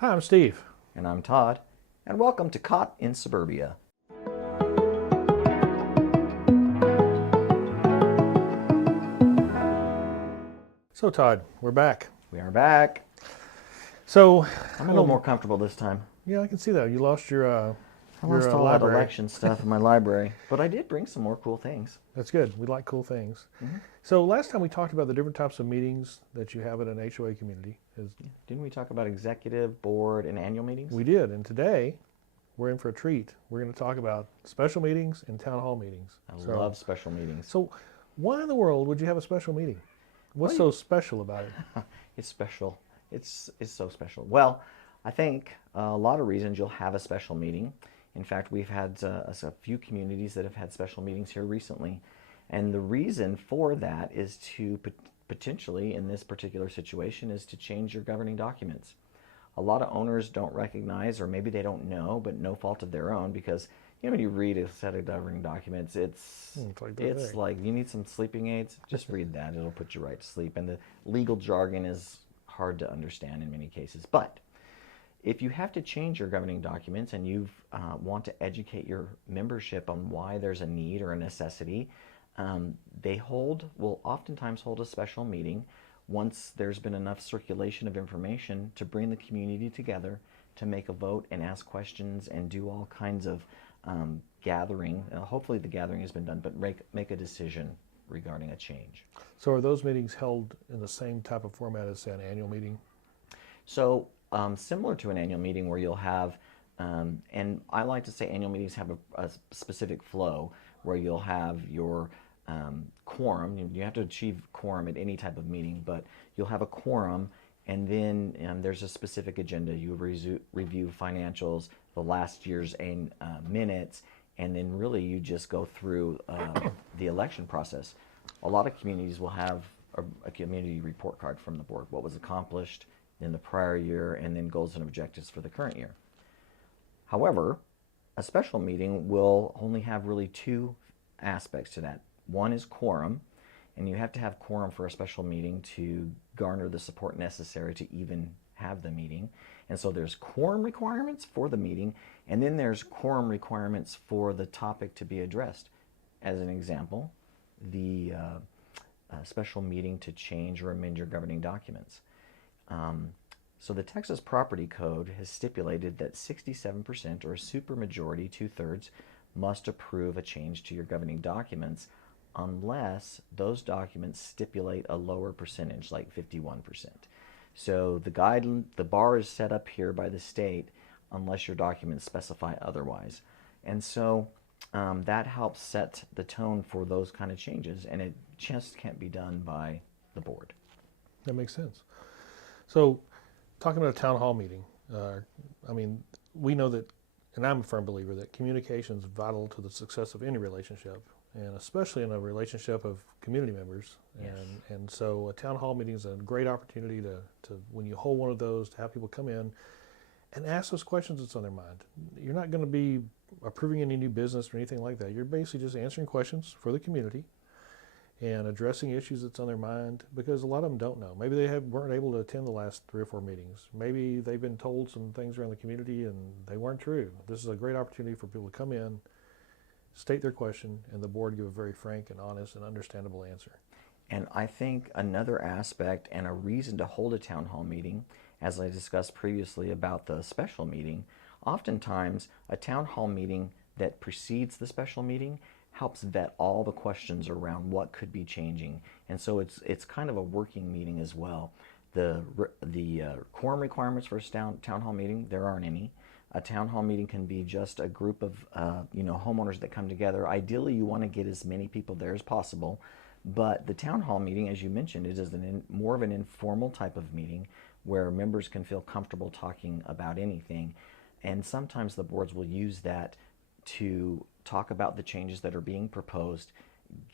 Hi, I'm Steve. And I'm Todd, and welcome to Caught in Suburbia. So, Todd, we're back. We are back. So, I'm a I little know, more comfortable this time. yeah, I can see that. You lost your I lost all that library. election stuff in my library, but I did bring some more cool things. That's good. We like cool things. hmm So, last time we talked about the different types of meetings that you have at an HOA community. Didn't we talk about executive, board, and annual meetings? We did, and today we're in for a treat. We're going to talk about special meetings and town hall meetings. I So, love special meetings. so why in the world would you have a special meeting? What's Well, so special about it? it's special. It's so special. Well, I think a lot of reasons you'll have a special meeting. In fact, we've had a few communities that have had special meetings here recently, and the reason for that is to potentially, in this particular situation, is to change your governing documents. A lot of owners don't recognize, or maybe they don't know, but no fault of their own, because when you read a set of governing documents, It's like that it's thing. like you need some sleeping aids. Just read that; it'll put you right to sleep. And the legal jargon is hard to understand in many cases. But if you have to change your governing documents and you want to educate your membership on why there's a need or a necessity, they will oftentimes hold a special meeting once there's been enough circulation of information to bring the community together to make a vote and ask questions and do all kinds of gathering. Hopefully the gathering has been done, but make a decision regarding a change. So, are those meetings held in the same type of format as, say, an annual meeting? So similar to an annual meeting where you'll have, and I like to say annual meetings have a specific flow where you'll have your quorum. You have to achieve quorum at any type of meeting, but you'll have a quorum, and then there's a specific agenda. You review financials, the last year's minutes, and then really you just go through the election process. A lot of communities will have a community report card from the board, what was accomplished in the prior year, and then goals and objectives for the current year. However, a special meeting will only have really two aspects to that. One is quorum, and you have to have quorum for a special meeting to garner the support necessary to even have the meeting. And so there's quorum requirements for the meeting, and then there's quorum requirements for the topic to be addressed. As an example, the special meeting to change or amend your governing documents. So the Texas Property Code has stipulated that 67% or a supermajority, 2/3, must approve a change to your governing documents unless those documents stipulate a lower percentage, like 51%. So the bar is set up here by the state unless your documents specify otherwise. And so that helps set the tone for those kind of changes, and it just can't be done by the board. That makes sense. So, talking about a town hall meeting, I mean, we know that, and I'm a firm believer that communication is vital to the success of any relationship, and especially in a relationship of community members. Yes. And so, a town hall meeting is a great opportunity to, when you hold one of those, to have people come in and ask those questions that's on their mind. You're not going to be approving any new business or anything like that. You're basically just answering questions for the community and addressing issues that's on their mind, because a lot of them don't know. Maybe they weren't able to attend the last 3 or 4 meetings. Maybe they've been told some things around the community and they weren't true. This is a great opportunity for people to come in, state their question, and the board give a very frank and honest and understandable answer. And I think another aspect and a reason to hold a town hall meeting, as I discussed previously about the special meeting, oftentimes a town hall meeting that precedes the special meeting helps vet all the questions around what could be changing. And so it's kind of a working meeting as well. The quorum requirements for a town hall meeting, there aren't any. A town hall meeting can be just a group of homeowners that come together. Ideally, you want to get as many people there as possible. But the town hall meeting, as you mentioned, it is more of an informal type of meeting where members can feel comfortable talking about anything. And sometimes the boards will use that to talk about the changes that are being proposed,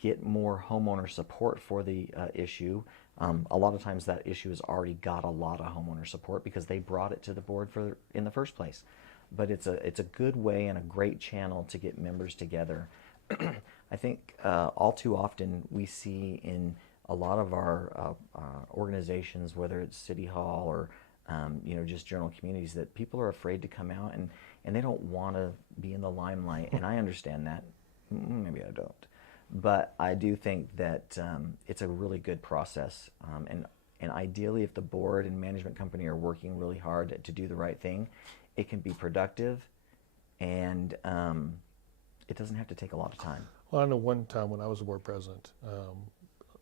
get more homeowner support for the issue. A lot of times that issue has already got a lot of homeowner support because they brought it to the board in the first place. But it's a good way and a great channel to get members together. I think all too often we see in a lot of our organizations, whether it's City Hall or just journal communities, that people are afraid to come out and they don't want to be in the limelight. And I understand that. Maybe I don't. But I do think that it's a really good process. And ideally, if the board and management company are working really hard to do the right thing, it can be productive, and it doesn't have to take a lot of time. Well, I know one time when I was a board president,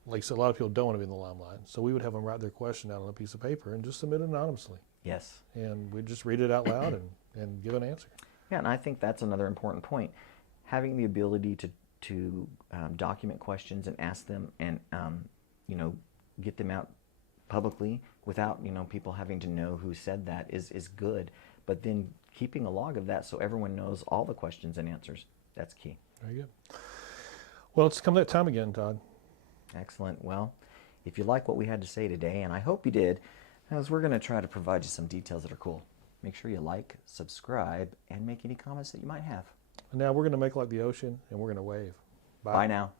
like I said, a lot of people don't want to be in the limelight. So we would have them write their question out on a piece of paper and just submit it anonymously. Yes. And we'd just read it out loud and give an answer. Yeah, and I think that's another important point. Having the ability to document questions and ask them and get them out publicly without people having to know who said that is good. But then keeping a log of that so everyone knows all the questions and answers, that's key. Very good. Well, it's come that time again, Todd. Excellent. Well, if you like what we had to say today, and I hope you did, as we're going to try to provide you some details that are cool. Make sure you like, subscribe, and make any comments that you might have. And now we're going to make like the ocean, and we're going to wave. Bye now.